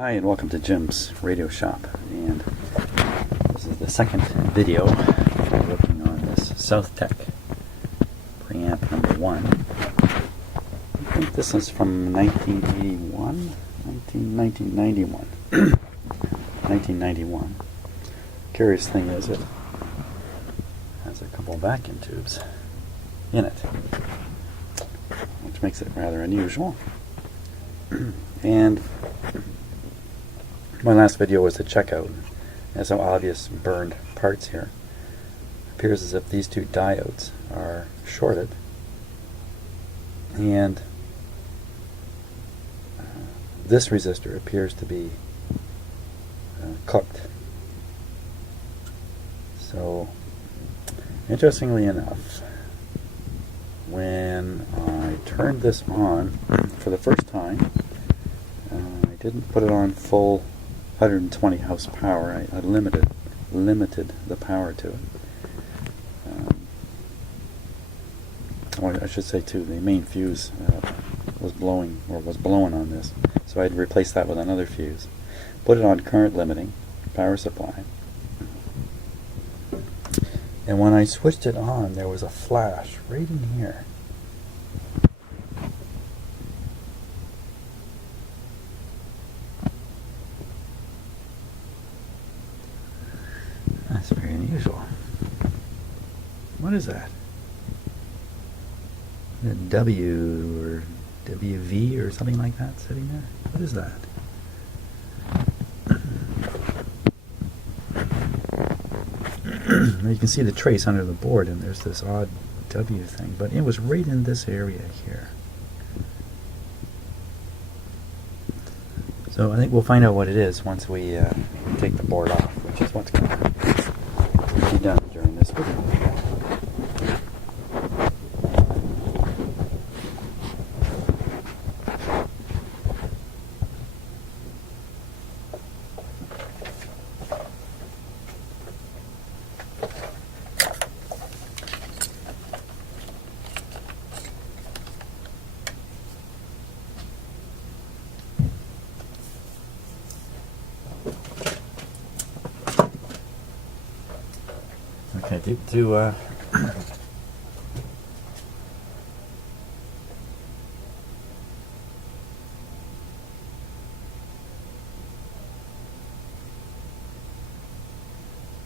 Hi and welcome to Jim's Radio Shop, and this is the second video working on this Soundtech Preamp number 1. I think this is from 1991? 1991. 1991. Curious thing is it has a couple vacuum tubes in it, which makes it rather unusual. And my last video was the checkout. There's some obvious burned parts here. It appears as if these two diodes are shorted, and this resistor appears to be cooked. So, interestingly enough, when I turned this on for the first time, I didn't put it on full 120 horsepower. I limited the power to it. Well, I should say too, the main fuse was blowing on this, so I had to replace that with another fuse. Put it on current limiting power supply, and when I switched it on, there was a flash right in here. That's very unusual. What is that? A W or WV or something like that sitting there? What is that? You can see the trace under the board, and there's this odd W thing, but it was right in this area here. So I think we'll find out what it is once we take the board off, which is what's going to be done during this video. Okay,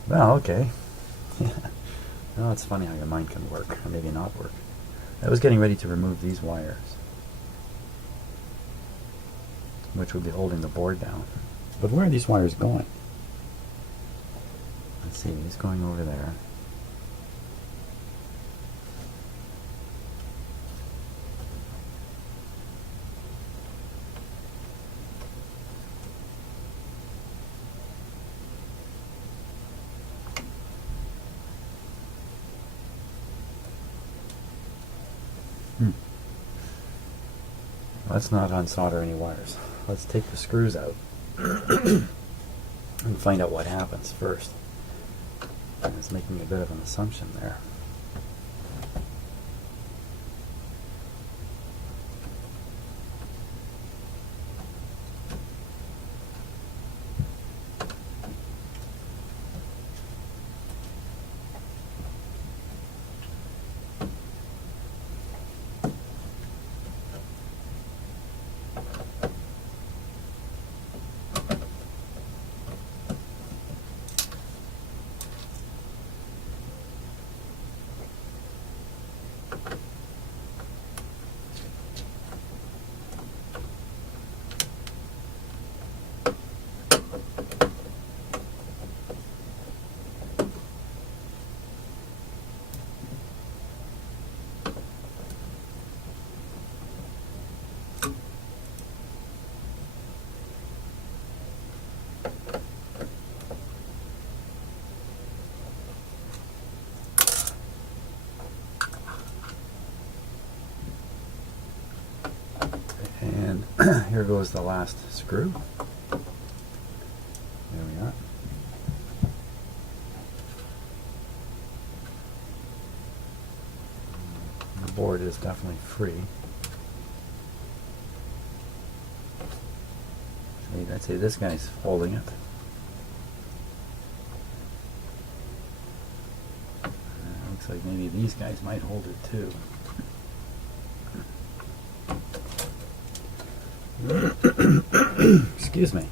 well, okay. Well, it's funny how your mind can work, or maybe not work. I was getting ready to remove these wires, which would be holding the board down. But where are these wires going? Let's see, these going over there. Let's not unsolder any wires. Let's take the screws out and find out what happens first. I was making a bit of an assumption there. And here goes the last screw. There we are. The board is definitely free. Actually, I'd say this guy's holding it. Looks like maybe these guys might hold it too. Excuse me.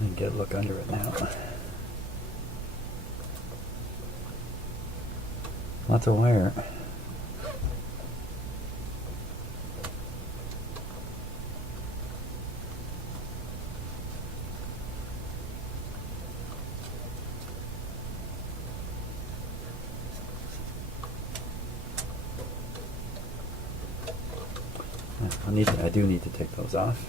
And get a look under it now. Lots of wire. I do need to take those off.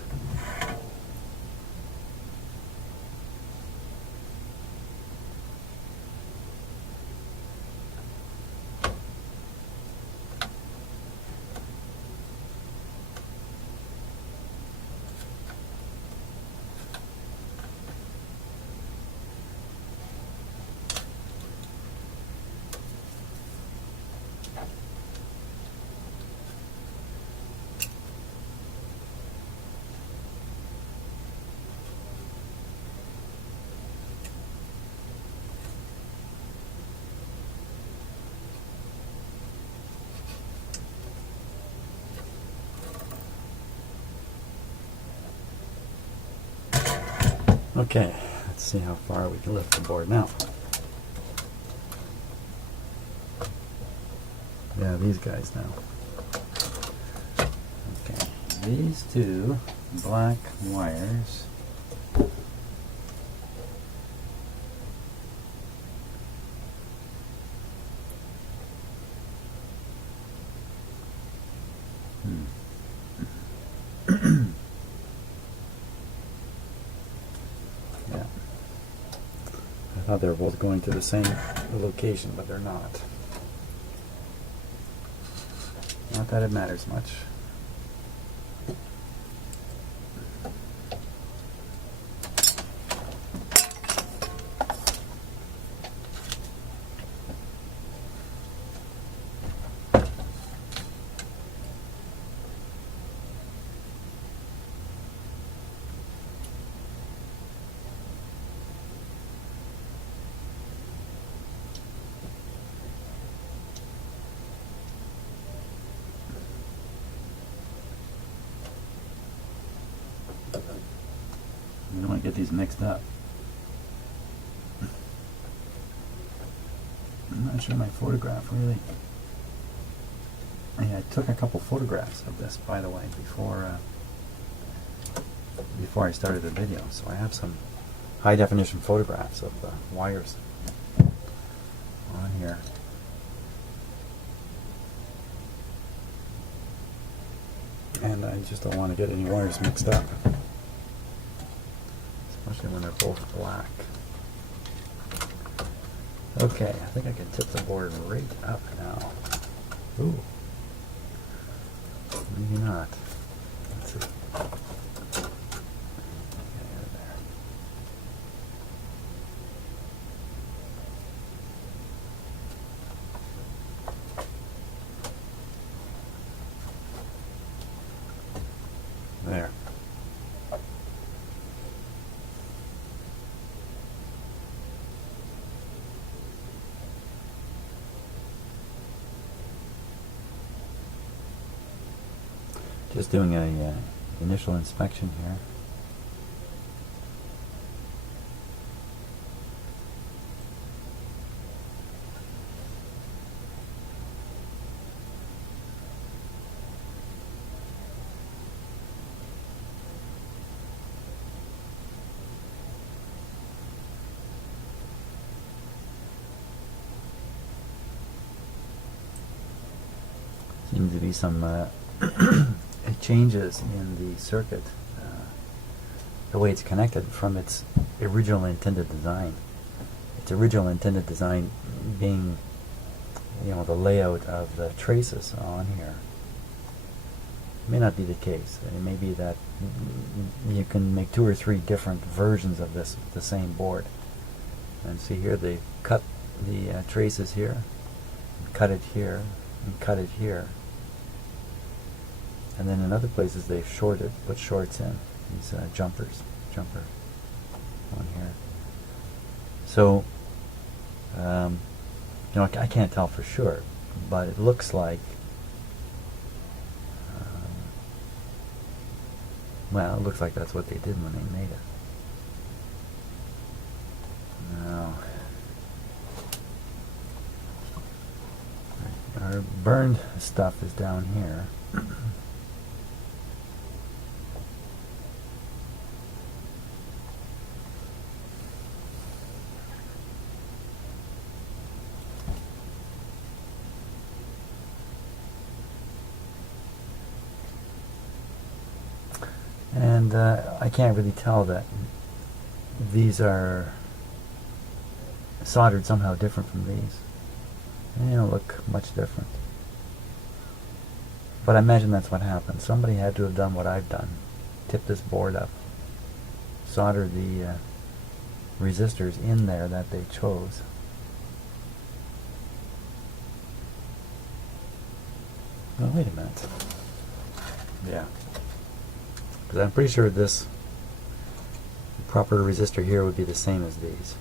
Okay, let's see how far we can lift the board now. Yeah, these guys now. Okay, these two black wires. Yeah. I thought they were both going to the same location, but they're not. Not that it matters much. I don't want to get these mixed up. I'm not sure my photograph really. Yeah, I took a couple photographs of this, by the way, before I started the video. So I have some high definition photographs of the wires on here. And I just don't want to get any wires mixed up. Especially when they're both black. Okay, I think I can tip the board right up now. Ooh. Maybe not. Let's see. Okay, there. Just doing a initial inspection here. Seems to be some changes in the circuit, the way it's connected from its original intended design. Its original intended design being, the layout of the traces on here. It may not be the case. It may be that you can make 2 or 3 different versions of this with the same board. And see here, they cut the traces here, and cut it here, and cut it here. And then in other places they've put shorts in, these jumper on here. So, I can't tell for sure, but it looks like, it looks like that's what they did when they made it. Now, our burned stuff is down here. And I can't really tell that these are soldered somehow different from these. They don't look much different. But I imagine that's what happened. Somebody had to have done what I've done. Tip this board up. Solder the resistors in there that they chose. Oh, wait a minute. Yeah. Because I'm pretty sure this proper resistor here would be the same as these.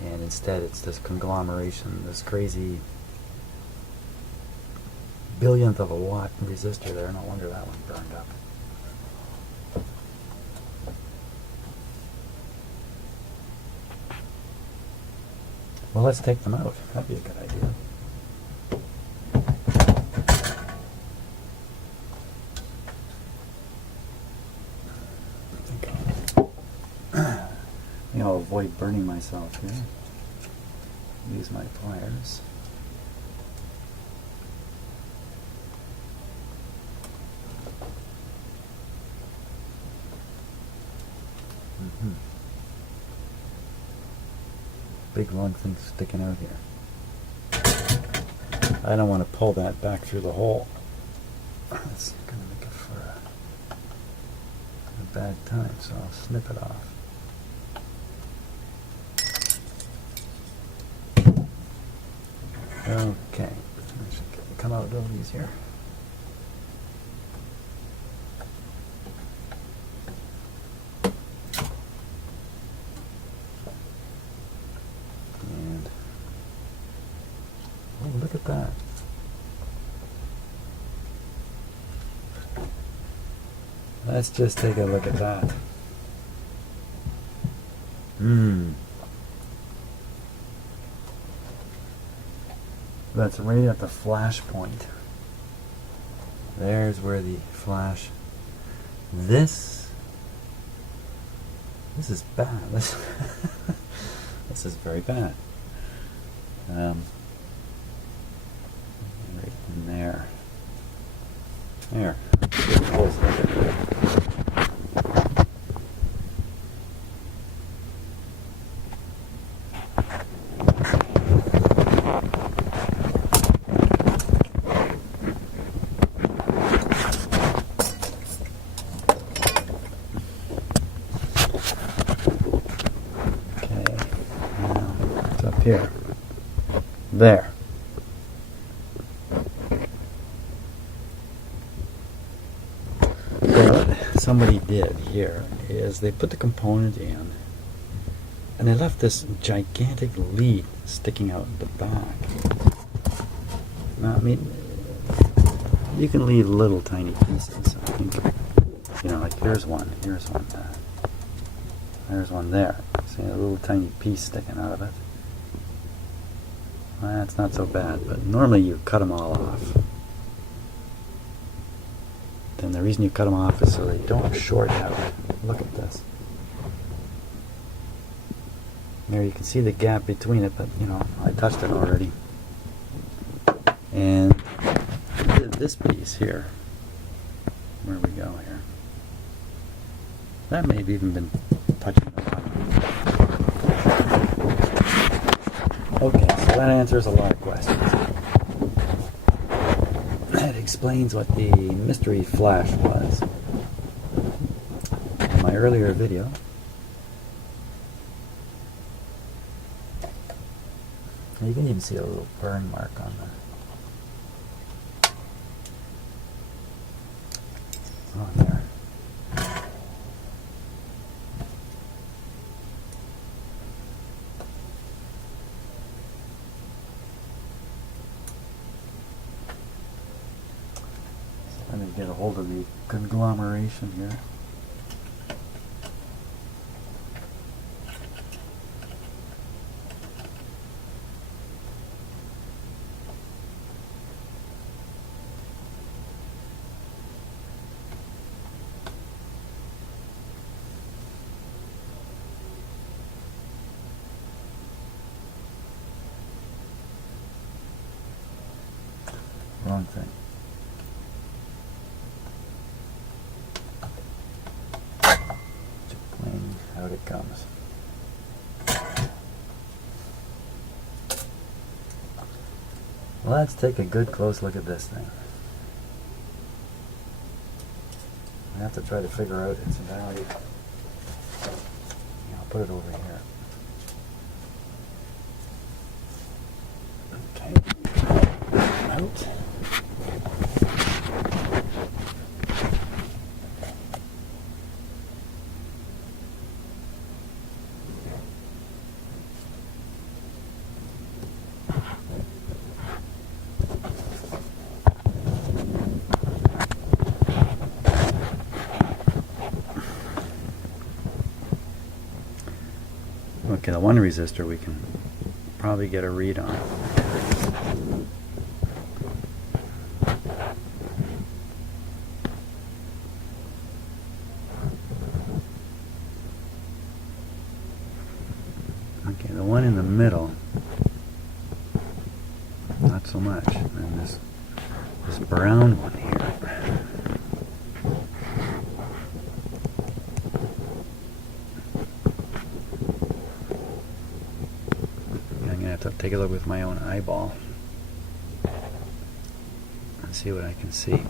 And instead it's this conglomeration, this crazy billionth of a watt resistor there. No wonder that one burned up. Well, let's take them out. That'd be a good idea. I'll avoid burning myself here. Use my pliers. Big long thing sticking out here. I don't want to pull that back through the hole. That's going to make it for a bad time, so I'll snip it off. Okay, I should come out a little easier. And oh, look at that. Let's just take a look at that. That's right at the flash point. There's where the flash. This is bad. This is very bad. Right in there. There. Here. There. So what somebody did here is they put the component in and they left this gigantic lead sticking out the back. Now, I mean, you can leave little tiny pieces. I think, like there's one there. There's one there. See a little tiny piece sticking out of it. That's not so bad, but normally you cut them all off. Then the reason you cut them off is so they don't short out. Look at this. There you can see the gap between it, but I touched it already. And this piece here, where we go here, that may have even been touching the bottom. Okay, so that answers a lot of questions. That explains what the mystery flash was in my earlier video. You can even see a little burn mark on there. Let me get a hold of the conglomeration here. Wrong thing. Just plain out it comes. Let's take a good close look at this thing. I have to try to figure out its value. I'll put it over here. Okay. Out. Okay, the one resistor we can probably get a read on. Okay, the one in the middle, not so much. And this brown one here. To take a look with my own eyeball and see what I can see.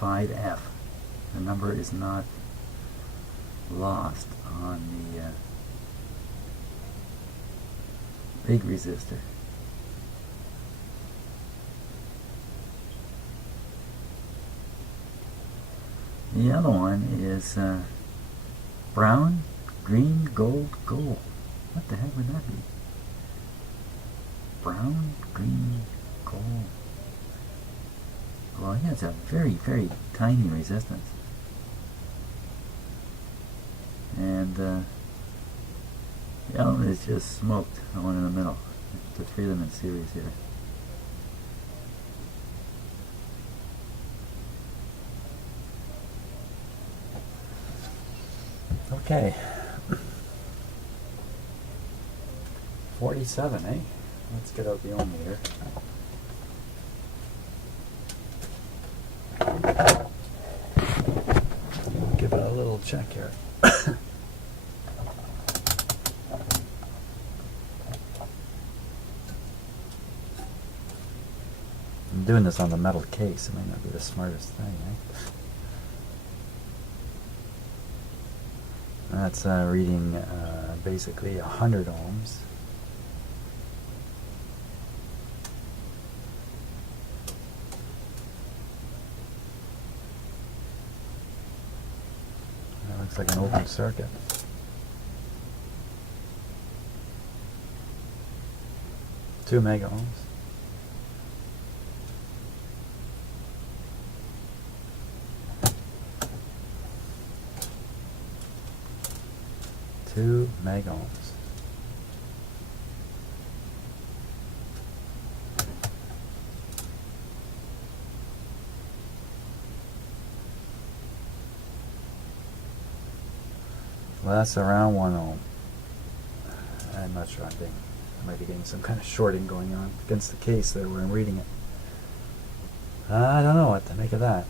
R5F. The number is not lost on the big resistor. The other one is brown, green, gold, gold. What the heck would that be? Brown, green, gold. Well, yeah, it's a very, very tiny resistance. And the other one is just smoked, the one in the middle. The three of them in series here. Okay. 47, eh? Let's get out the ohmmeter. Give it a little check here. I'm doing this on the metal case. It might not be the smartest thing, eh? That's reading basically 100 ohms. That looks like an open circuit. Two mega ohms. Two mega ohms. Well, that's around 1 ohm. I'm not sure. I might be getting some kind of shorting going on against the case there where I'm reading it. I don't know what to make of that.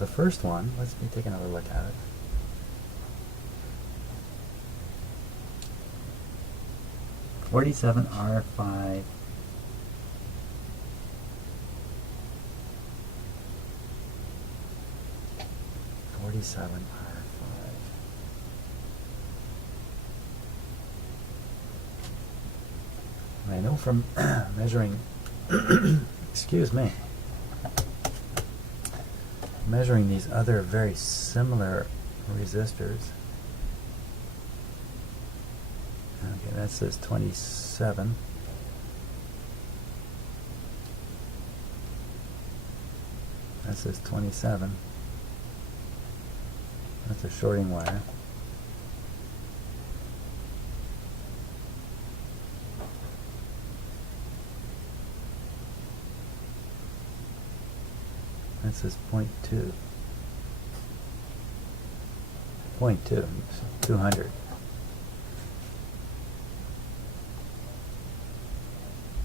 The first one, let's take another look at it. (47R5) 47R5. I know from measuring, excuse me, measuring these other very similar resistors. Okay, that says 27. That says 27. That's a shorting wire. That says 0.2. 0.2, 200.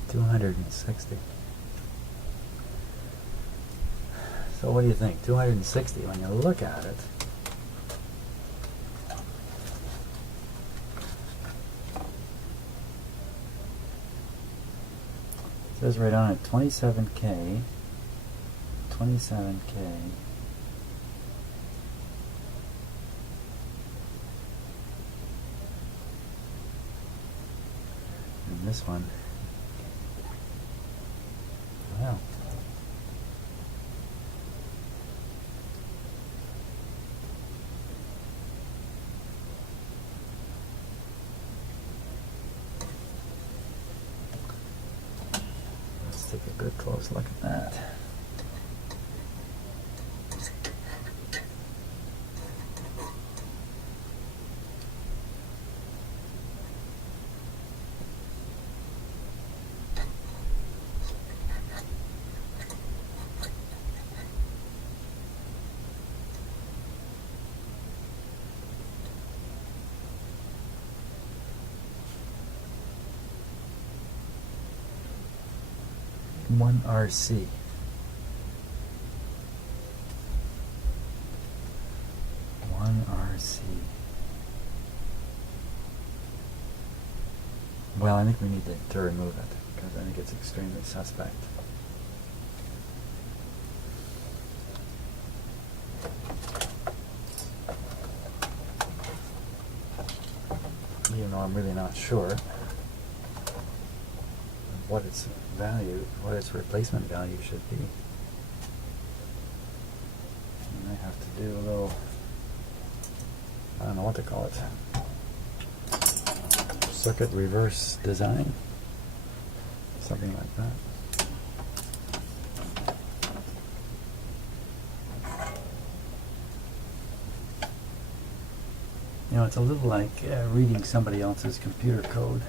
260. So what do you think? 260, when you look at it, it says right on it 27K, 27K. And this one, well, let's take a good close look at that. One RC. One RC. Well, I think we need to remove it because I think it's extremely suspect. Even though I'm really not sure what its value, what its replacement value should be. I might have to do a little, I don't know what to call it, circuit reverse design, something like that. You know, it's a little like reading somebody else's computer code.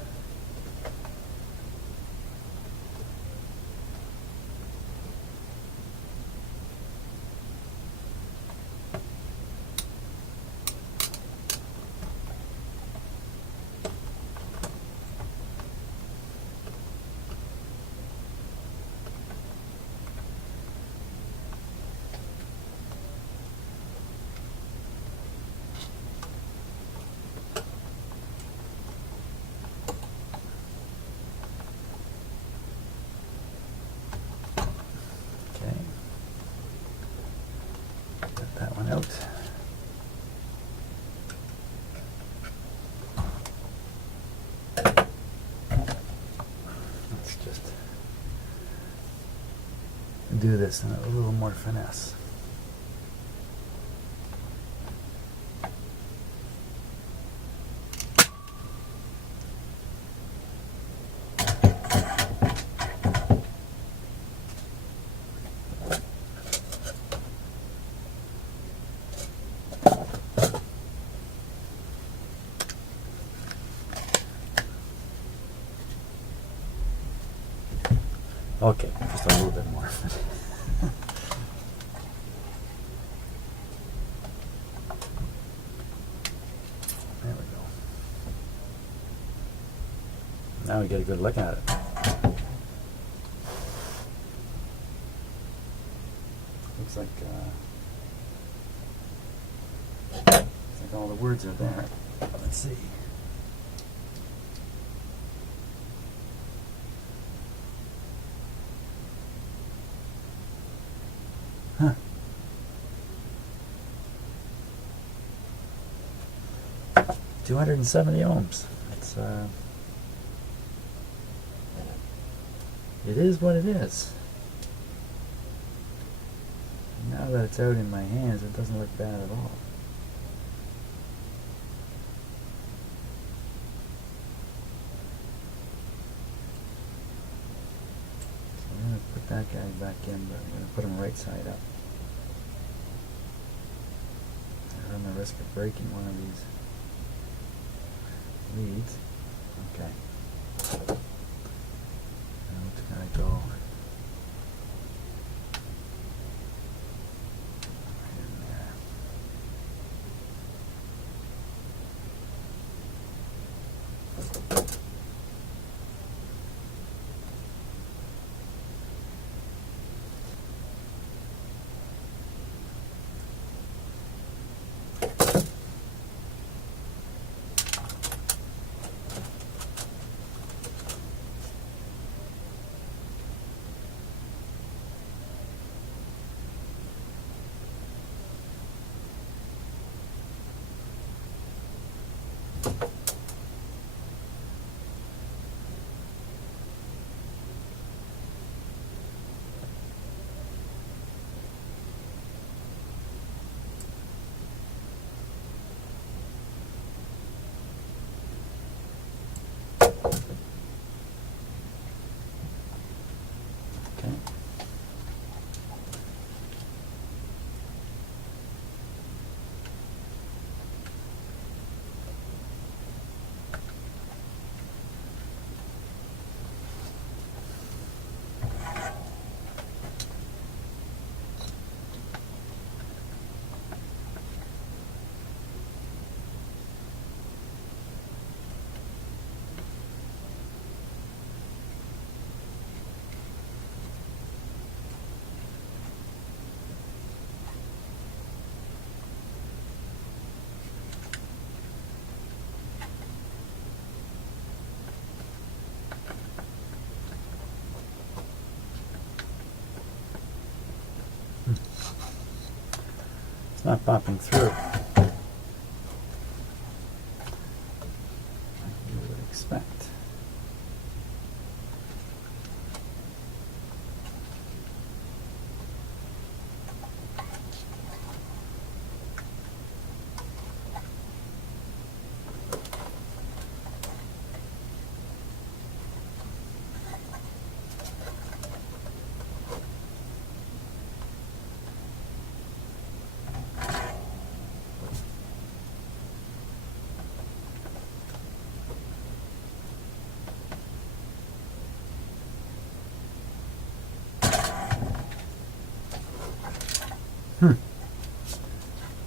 That one out. Let's just do this in a little more finesse. Okay, just a little bit more. Now we get a good look at it. Looks like all the words are there. Let's see. Huh. $270 ohms. It's it is what it is. Now that it's out in my hands, it doesn't look bad at all. So I'm going to put that guy back in, but I'm going to put him right side up. I run the risk of breaking one of these leads. Okay. Now it's going to go right in there. Okay. It's not popping through. Like you would expect.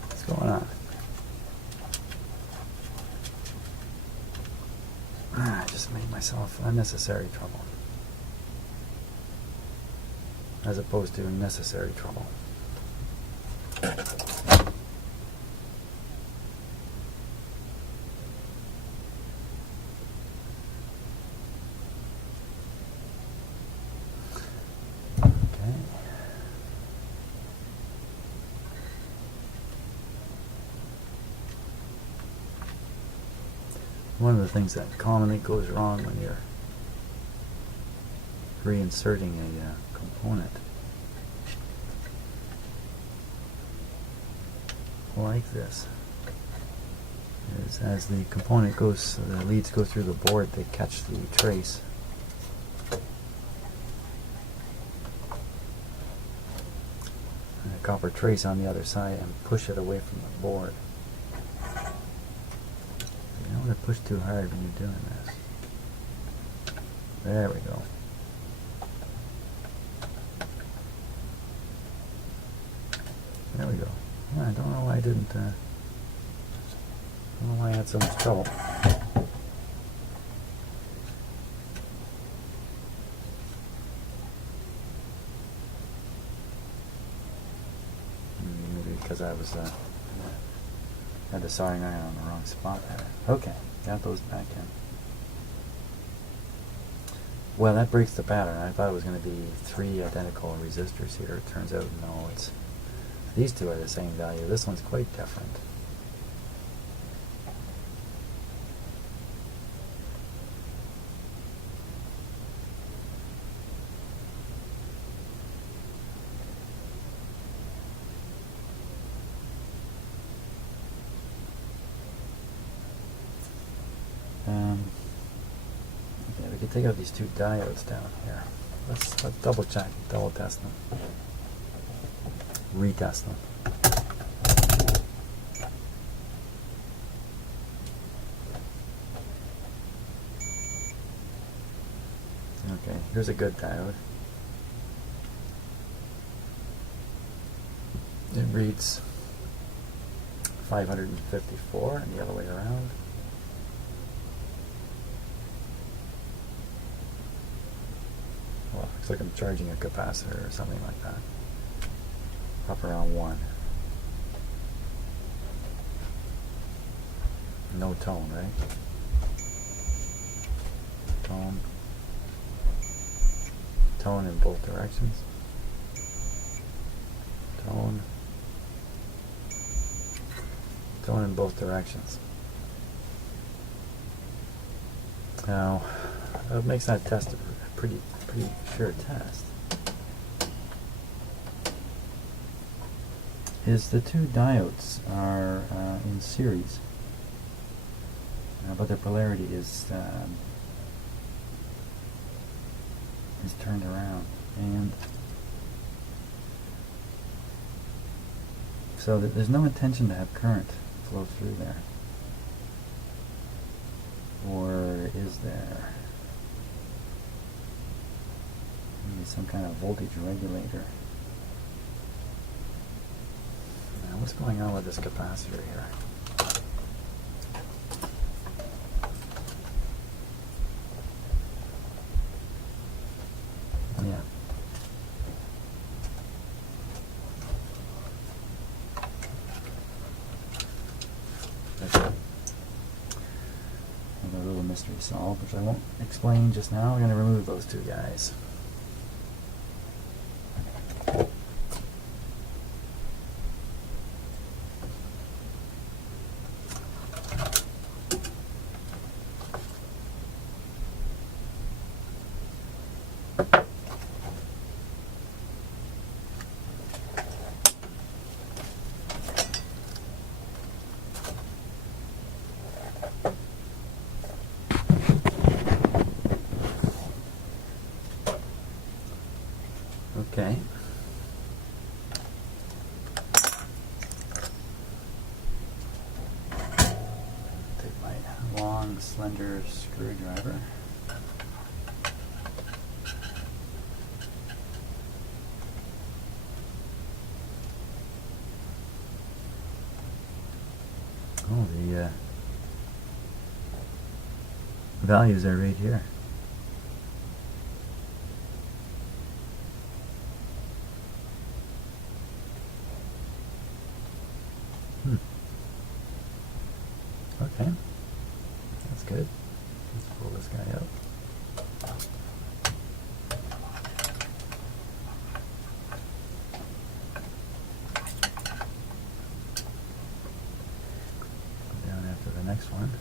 What's going on? I just made myself unnecessary trouble. As opposed to necessary trouble. One of the things that commonly goes wrong when you're reinserting a component like this is as the component goes, the leads go through the board, they catch the trace. And a copper trace on the other side and push it away from the board. You don't want to push too hard when you're doing this. There we go. There we go. I don't know why I didn't, I don't know why I had so much trouble. because I was had the soldering iron on the wrong spot there. Okay, got those back in. Well, that breaks the pattern. I thought it was going to be 3 identical resistors here. It turns out no, it's these two are the same value. This one's quite different. Okay, we can take out these 2 diodes down here. Let's double check, double test them, retest them. Okay, here's a good diode. It reads 554 and the other way around. Well, looks like I'm charging a capacitor or something like that. Up around 1. No tone, right? Tone. Tone in both directions. Tone. Tone in both directions. Now, that makes that test a pretty sure test. Is the 2 diodes are in series, but their polarity is turned around, and so there's no intention to have current flow through there, or is there? Maybe some kind of voltage regulator. Now, what's going on with this capacitor here? Yeah. Okay. Another little mystery solved, which I won't explain just now. I'm going to remove those 2 guys. Okay. Take my long, slender screwdriver. Oh, the values are right here. Okay, that's good. Let's pull this guy out. Go down after the next one.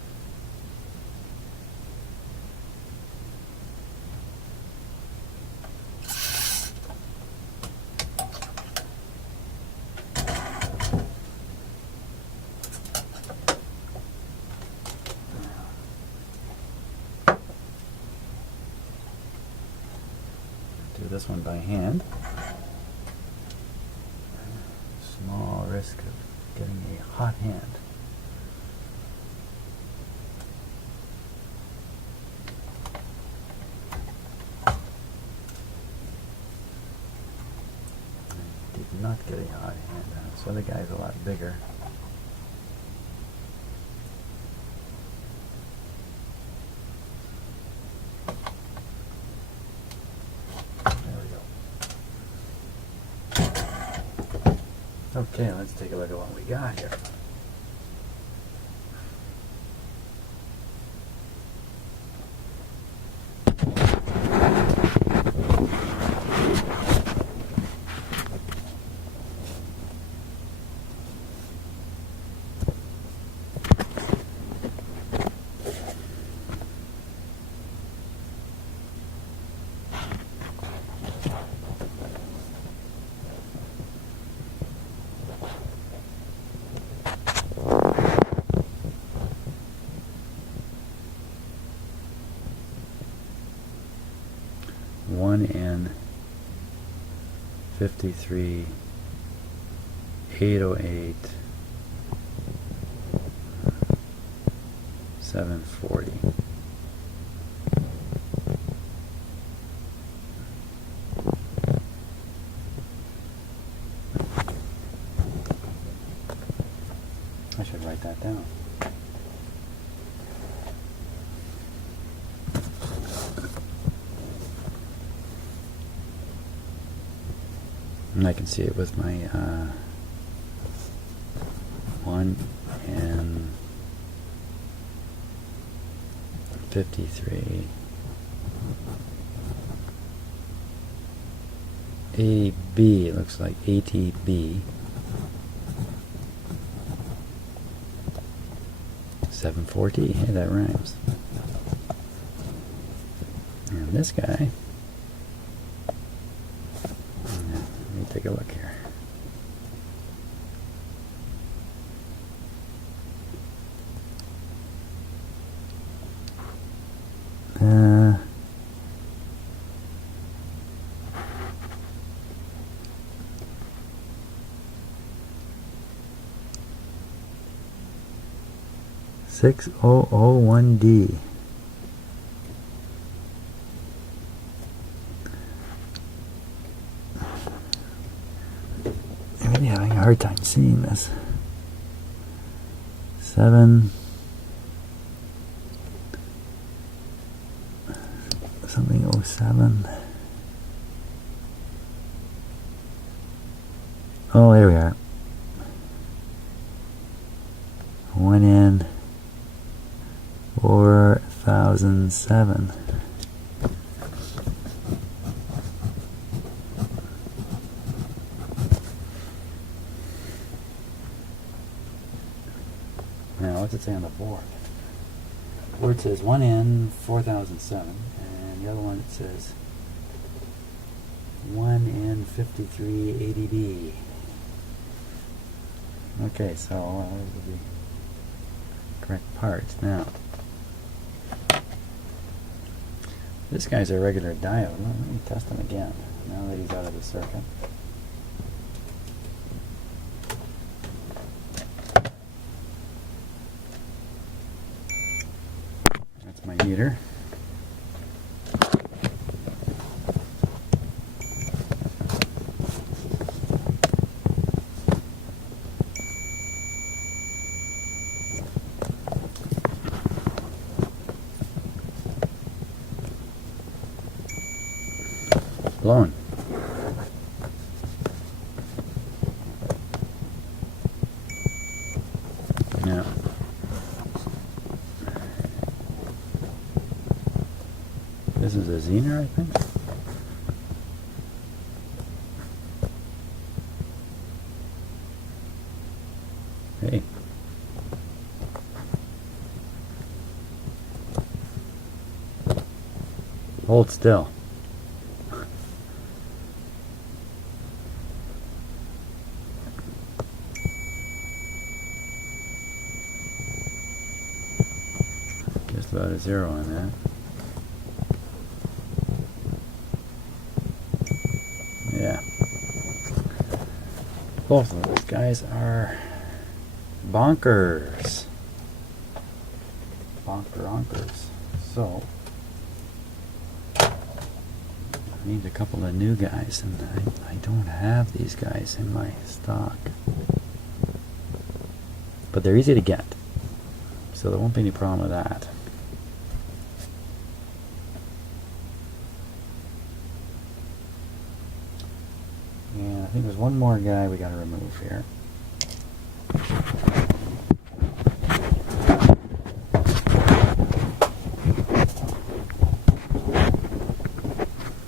Do this one by hand. Small risk of getting a hot hand. I did not get a hot hand. This other guy's a lot bigger. Okay, let's take a look at what we got here. One N 53 808 740. I should write that down. And I can see it with my 1 and 53 AB, it looks like ATB 740. Hey, that rhymes. And this guy, let me take a look here. $6001D. I'm really having a hard time seeing this. 7 something 07. Oh, there we are. 1N 4007. Now, what's it say on the board? The board says 1N 4007, and the other one it says 1N 5380D. Okay, so those are the correct parts. Now, this guy's a regular diode. Let me test him again now that he's out of the circuit. That's my meter. Blowing. Yeah. This is a Zener, I think. Hey. Hold still. Just about a 0 on that. Yeah. Both of those guys are bonkers. Bonker-onkers. So, I need a couple of new guys, and I don't have these guys in my stock. But they're easy to get, so there won't be any problem with that. And I think there's one more guy we got to remove here.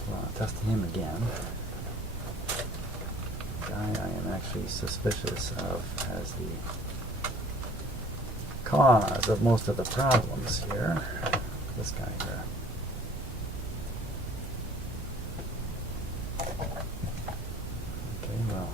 Well, testing him again. The guy I am actually suspicious of as the cause of most of the problems here. This guy here. Okay, well.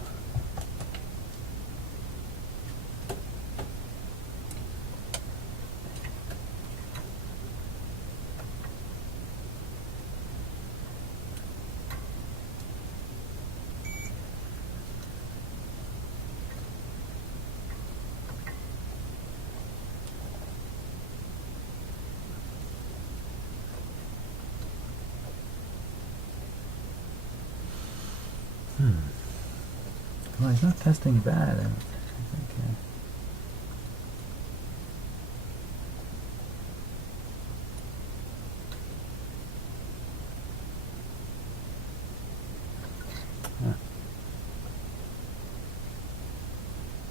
Well, he's not testing bad. I think.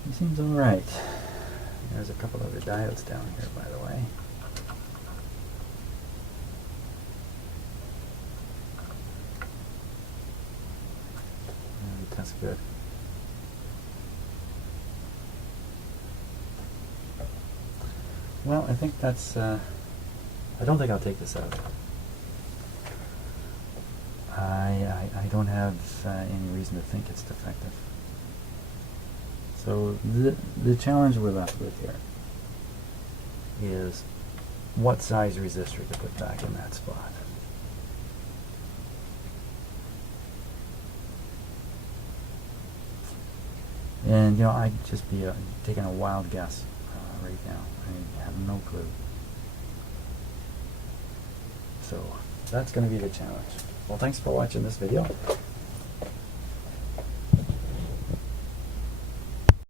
He seems all right. There's a couple other diodes down here, by the way. He tests good. Well, I think that's, I don't think I'll take this out. I don't have any reason to think it's defective. So the challenge we're left with here is what size resistor to put back in that spot. And, you know, I'd just be taking a wild guess right now. I have no clue. So that's going to be the challenge. Well, thanks for watching this video.